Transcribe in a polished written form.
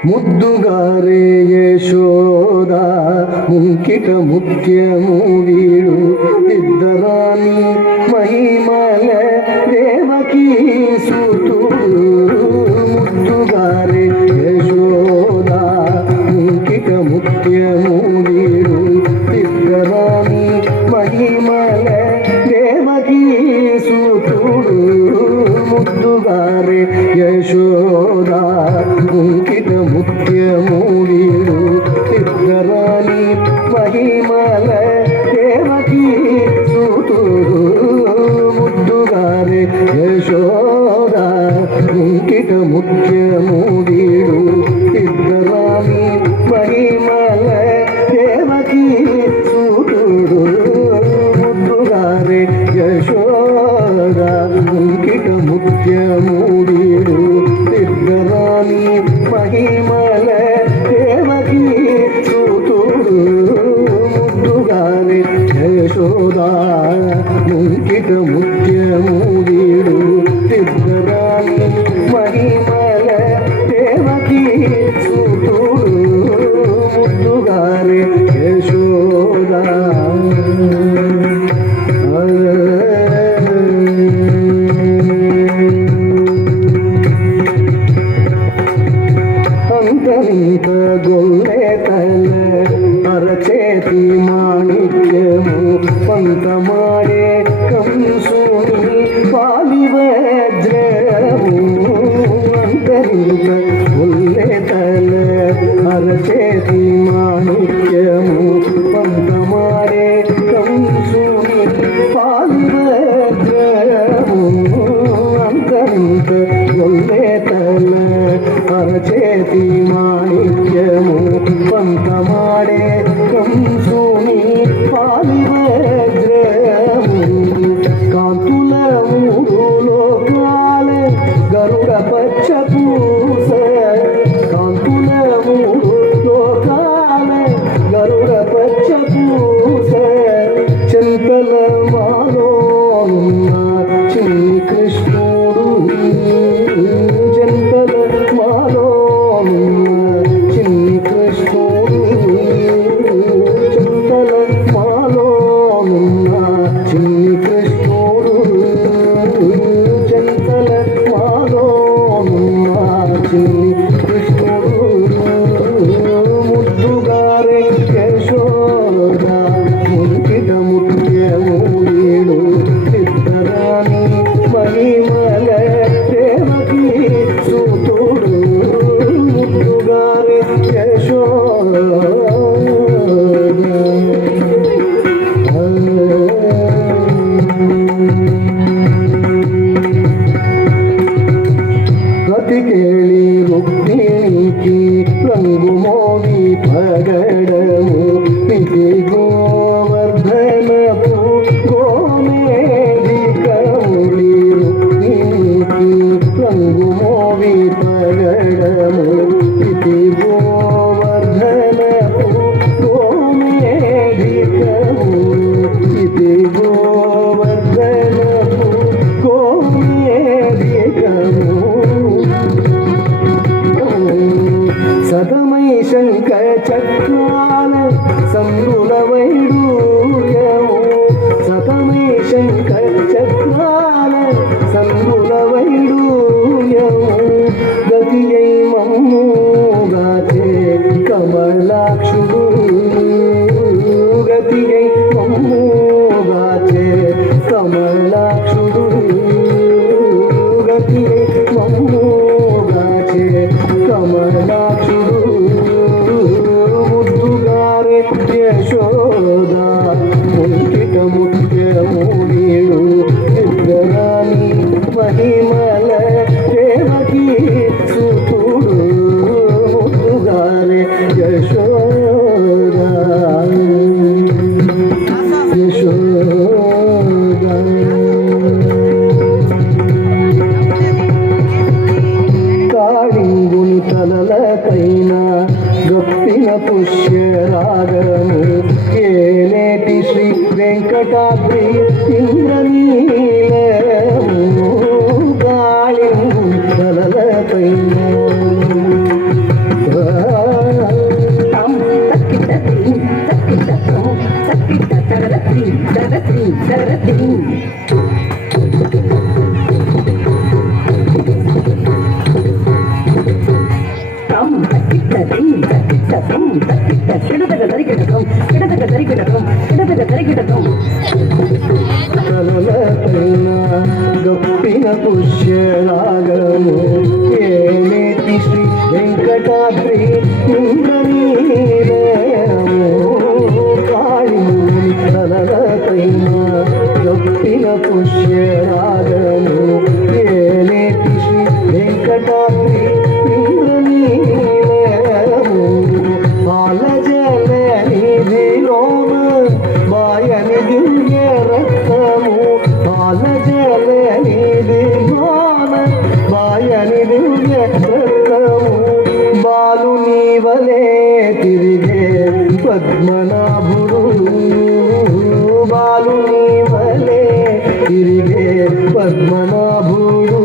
ముద్దుగారే యశోద ముంకిట ముత్యము వీడు ఇద్దరాని మహిమల దేవకీ సూతుడు ముద్దుగారే యశోద ముంకిట ముత్యము వీడు ఇద్దరాని మహిమల దేవకీ సూతుడు ముద్దుగారే యశోద ముంకిట ముత్యము వీడు ఇద్దరాని మహిమల దేవకీ సూతుడు ముద్దుగారే యశోద ముంకిట ముత్యము వీడు ఇద్దరాని మహిమల దేవకీ సూతుడు ముద్దుగారే యశోద ముంకిట ముత్యము వీడు ఇద్దరాని మహిమల దేవకీ సూతుడు ముద్దుగారే యశోద ముంకిట ముత్యము వీడు ఇద్దరాని మహిమల దేవకీ సూతుడు ముద్దుగారే యశోద అంతరింత గొల్లెతల అరచేతి మాణిక్యము పంతమాడే కంసుని పాలివజ్రము అంతరింత గొల్లెతల అరచేతి మాణిక్యము పంతమాడే కంసుని పాలివజ్రము అంతరింత గొల్లెతల అరచేతి మాణిక్యము పంతమాడే కంసుని పాలివజ్రము కాంతుల మూడు లోకాల గరుడ పచ్చ పూస కాంతుల మూడు లోకాల గరుడ పచ్చ పూస చింతల మాలోనున్న చిన్ని కృష్ణుడు చింతల మాలోనున్న చిన్ని కృష్ణుడు చింతల మాలోనున్న చిన్ని కృష్ణుడు చింతల మాలోనున్న చిన్ని కృష్ణుడు ముద్దుగారే యశోద ముంకిట ముత్యము వీడు ఇద్దరాని మహిమల దేవకీ సూతుడు ముద్దుగారే యశోద గతి కేళి రుక్మిణికి రంగు మోగి పగడము ఇది గోవర్ధనపు గోమేధికములి రుక్మిణికి రంగు మోగి పగడము ఇది గోవర్ధనపు గోమేధికము ఇది గోవర్ధనపు గోమేధికము సతమై శంఖ చక్రాల సంగుల వైడూర్యము సతమై శంఖ చక్రాల సంగుల వైడూర్యము గతి అయి మమ్ముగాచే కమలాక్షుడు గతి అయి మమ్ముగాచే కమలాక్షుడు గతి అయి మమ్ముగాచే కమలాక్షుడు ముద్దుగారే యశోద ముంకిట ముత్యము వీడు ఇద్దరాని మహిమల దేవకీ సూతుడు ముద్దుగారే యశోద యశోద కాళింగుని తలలకైన గప్పిన పుష్యరాగము ఏలేటి శ్రీ వెంకటాద్రి ఇంద్రనీలము పుష్యరాగము ఏలేటి శ్రీ వెంకటాద్రి ఇంద్రనీలయము కాళింగుని తలలపైన జొప్పిన పుష్యరాగము ఏలేటి శ్రీ వెంకటాద్రి ఇంద్రనీలయము ఆలజల నిధిలోన బాయని దివ్య రక్తము ఆలజల నిధిలోన బాయని దివ్య రక్తము బాలుని వలే తిరిగే పద్మనాభుడు బాలుని వలే తిరిగే పద్మనాభుడు